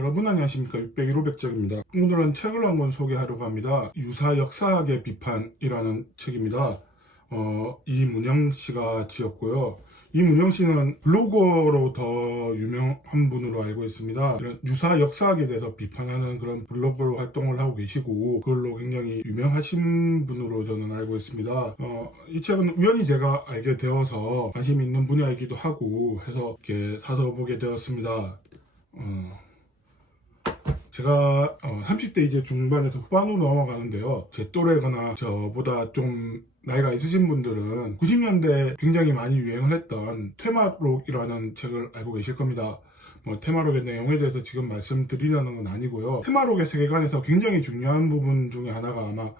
여러분 안녕하십니까. 601호백작입니다. 오늘은 책을 한 권 소개하려고 합니다. 유사 역사학의 비판이라는 책입니다. 이문영 씨가 지었고요. 이문영 씨는 블로거로 더 유명한 분으로 알고 있습니다. 이런 유사 역사학에 대해서 비판하는 그런 블로거로 활동을 하고 계시고 그걸로 굉장히 유명하신 분으로 저는 알고 있습니다. 이 책은 우연히 제가 알게 되어서 관심 있는 분야이기도 하고 해서 이렇게 사서 보게 되었습니다. 제가 30대 이제 중반에서 후반으로 넘어가는데요. 제 또래거나 저보다 좀 나이가 있으신 분들은 90년대 굉장히 많이 유행을 했던 테마록이라는 책을 알고 계실 겁니다. 테마록의 내용에 대해서 지금 말씀드리려는 건 아니고요. 테마록의 세계관에서 굉장히 중요한 부분 중에 하나가 아마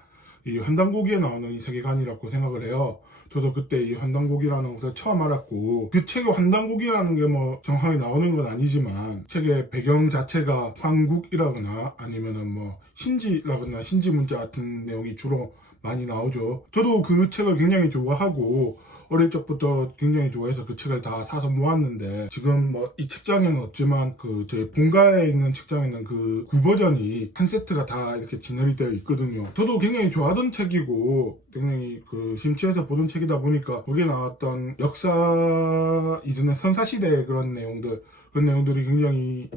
이 환단고기에 나오는 이 세계관이라고 생각을 해요. 저도 그때 이 환단고기라는 것을 처음 알았고, 그 책에 환단고기라는 게 정확하게 나오는 건 아니지만 책의 배경 자체가 황국이라거나 아니면은 신지라거나 신지문자 같은 내용이 주로 많이 나오죠. 저도 그 책을 굉장히 좋아하고 어릴 적부터 굉장히 좋아해서 그 책을 다 사서 모았는데, 지금 이 책장에는 없지만 그 제 본가에 있는 책장에는 그 구버전이 한 세트가 다 이렇게 진열이 되어 있거든요. 저도 굉장히 좋아하던 책이고 굉장히 그 심취해서 보던 책이다 보니까 거기에 나왔던 역사 이전의 선사시대의 그런 내용들이 굉장히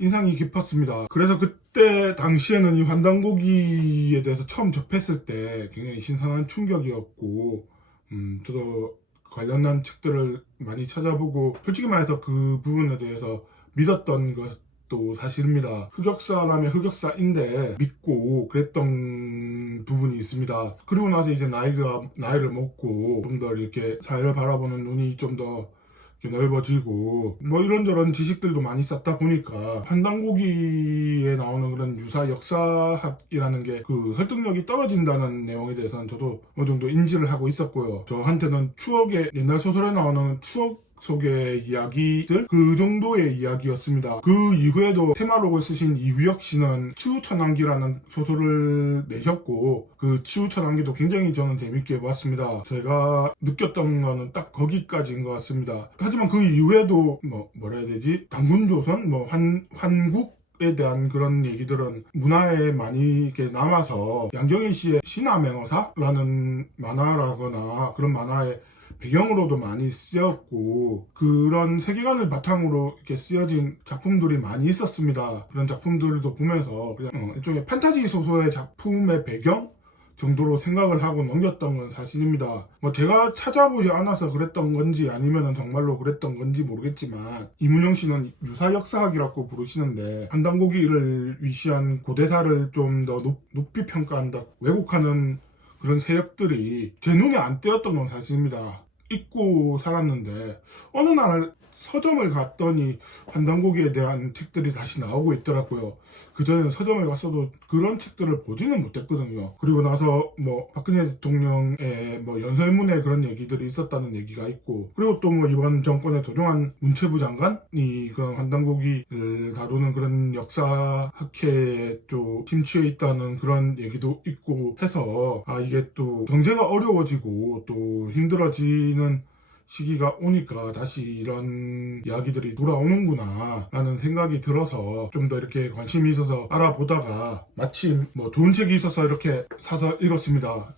인상이 깊었습니다. 그래서 그때 당시에는 이 환단고기에 대해서 처음 접했을 때 굉장히 신선한 충격이었고, 저도 관련한 책들을 많이 찾아보고 솔직히 말해서 그 부분에 대해서 믿었던 것도 사실입니다. 흑역사라면 흑역사인데 믿고 그랬던 부분이 있습니다. 그리고 나서 이제 나이를 먹고 좀 더 이렇게 사회를 바라보는 눈이 좀 더 넓어지고 이런저런 지식들도 많이 쌓다 보니까 환단고기에 나오는 그런 유사 역사학이라는 게 그 설득력이 떨어진다는 내용에 대해서는 저도 어느 정도 인지를 하고 있었고요. 저한테는 옛날 소설에 나오는 추억 속의 이야기들, 그 정도의 이야기였습니다. 그 이후에도 테마록을 쓰신 이휘혁 씨는 치우천왕기라는 소설을 내셨고, 그 치우천왕기도 굉장히 저는 재밌게 봤습니다. 제가 느꼈던 거는 딱 거기까지인 것 같습니다. 하지만 그 이후에도 뭐라 해야 되지? 당군조선, 환국 에 대한 그런 얘기들은 문화에 많이 이렇게 남아서, 양경희 씨의 신화맹어사라는 만화라거나 그런 만화의 배경으로도 많이 쓰였고, 그런 세계관을 바탕으로 이렇게 쓰여진 작품들이 많이 있었습니다. 그런 작품들도 보면서 그냥 일종의 판타지 소설의 작품의 배경 정도로 생각을 하고 넘겼던 건 사실입니다. 제가 찾아보지 않아서 그랬던 건지 아니면 정말로 그랬던 건지 모르겠지만, 이문영 씨는 유사 역사학이라고 부르시는데, 환단고기를 위시한 고대사를 좀 더 높이 평가한다, 왜곡하는 그런 세력들이 제 눈에 안 띄었던 건 사실입니다. 잊고 살았는데 어느 날 서점을 갔더니 환단고기에 대한 책들이 다시 나오고 있더라고요. 그전에는 서점을 갔어도 그런 책들을 보지는 못했거든요. 그리고 나서 박근혜 대통령의 연설문에 그런 얘기들이 있었다는 얘기가 있고, 그리고 또 이번 정권의 조종한 문체부 장관이 그런 환단고기를 다루는 그런 역사학회에 좀 심취해 있다는 그런 얘기도 있고 해서, 이게 또 경제가 어려워지고 또 힘들어지는 시기가 오니까 다시 이런 이야기들이 돌아오는구나 라는 생각이 들어서 좀 더 이렇게 관심이 있어서 알아보다가 마침 좋은 책이 있어서 이렇게 사서 읽었습니다.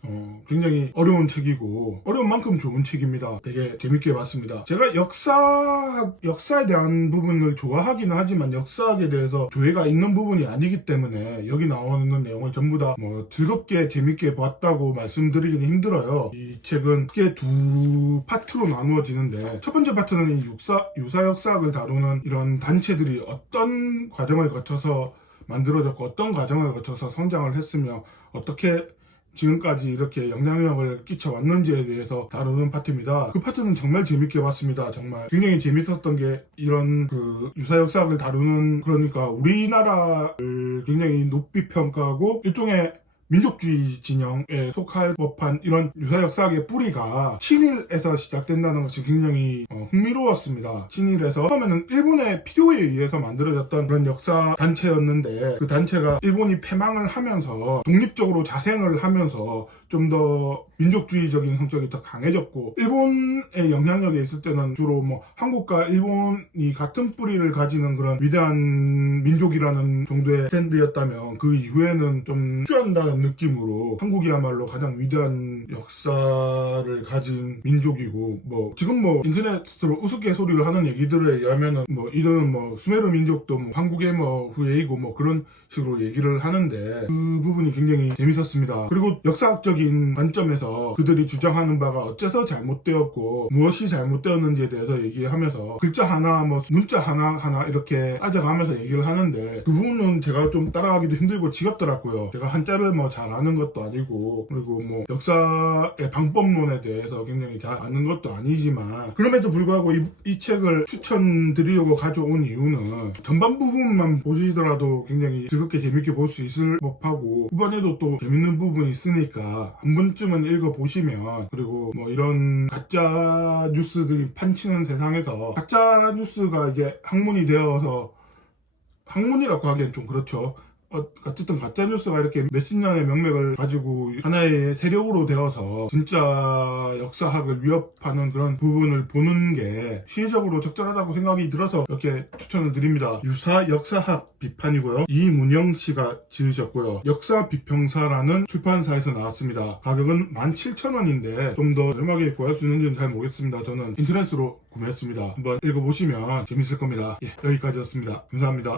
굉장히 어려운 책이고 어려운 만큼 좋은 책입니다. 되게 재밌게 봤습니다. 제가 역사에 대한 부분을 좋아하기는 하지만 역사학에 대해서 조예가 있는 부분이 아니기 때문에 여기 나오는 내용을 전부 다 즐겁게 재밌게 봤다고 말씀드리기는 힘들어요. 이 책은 크게 두 파트로 나누어지는데, 첫 번째 파트는 유사 역사학을 다루는 이런 단체들이 어떤 과정을 거쳐서 만들어졌고 어떤 과정을 거쳐서 성장을 했으며 어떻게 지금까지 이렇게 영향력을 끼쳐왔는지에 대해서 다루는 파트입니다. 그 파트는 정말 재밌게 봤습니다. 정말 굉장히 재밌었던 게, 이런 그 유사 역사학을 다루는, 그러니까 우리나라를 굉장히 높이 평가하고 일종의 민족주의 진영에 속할 법한 이런 유사 역사학의 뿌리가 친일에서 시작된다는 것이 굉장히 흥미로웠습니다. 친일에서 처음에는 일본의 필요에 의해서 만들어졌던 그런 역사 단체였는데, 그 단체가 일본이 패망을 하면서 독립적으로 자생을 하면서 좀 더 민족주의적인 성격이 더 강해졌고, 일본의 영향력에 있을 때는 주로 뭐 한국과 일본이 같은 뿌리를 가지는 그런 위대한 민족이라는 정도의 스탠드였다면, 그 이후에는 좀 취한다는 느낌으로 한국이야말로 가장 위대한 역사를 가진 민족이고, 뭐 지금 뭐 인터넷으로 우스갯소리를 하는 얘기들에 의하면은 뭐 이런 뭐 수메르 민족도 뭐 한국의 뭐 후예이고 뭐 그런 식으로 얘기를 하는데, 그 부분이 굉장히 재밌었습니다. 그리고 역사학적인 관점에서 그들이 주장하는 바가 어째서 잘못되었고 무엇이 잘못되었는지에 대해서 얘기하면서 글자 하나 뭐 문자 하나 이렇게 따져가면서 얘기를 하는데, 그 부분은 제가 좀 따라가기도 힘들고 지겹더라고요. 제가 한자를 뭐 잘 아는 것도 아니고, 그리고 뭐 역사의 방법론에 대해서 굉장히 잘 아는 것도 아니지만, 그럼에도 불구하고 이 책을 추천드리려고 가져온 이유는 전반 부분만 보시더라도 굉장히 즐겁게 재밌게 볼 수 있을 법하고, 후반에도 또 재밌는 부분이 있으니까 한 번쯤은 읽어보시면, 그리고 뭐 이런 가짜 뉴스들이 판치는 세상에서 가짜 뉴스가 이제 학문이 되어서, 학문이라고 하기엔 좀 그렇죠. 어쨌든 가짜뉴스가 이렇게 몇십 년의 명맥을 가지고 하나의 세력으로 되어서 진짜 역사학을 위협하는 그런 부분을 보는 게 시의적으로 적절하다고 생각이 들어서 이렇게 추천을 드립니다. 유사 역사학 비판이고요. 이문영 씨가 지으셨고요. 역사 비평사라는 출판사에서 나왔습니다. 가격은 17,000원인데 좀 더 저렴하게 구할 수 있는지는 잘 모르겠습니다. 저는 인터넷으로 구매했습니다. 한번 읽어보시면 재밌을 겁니다. 예, 여기까지였습니다. 감사합니다.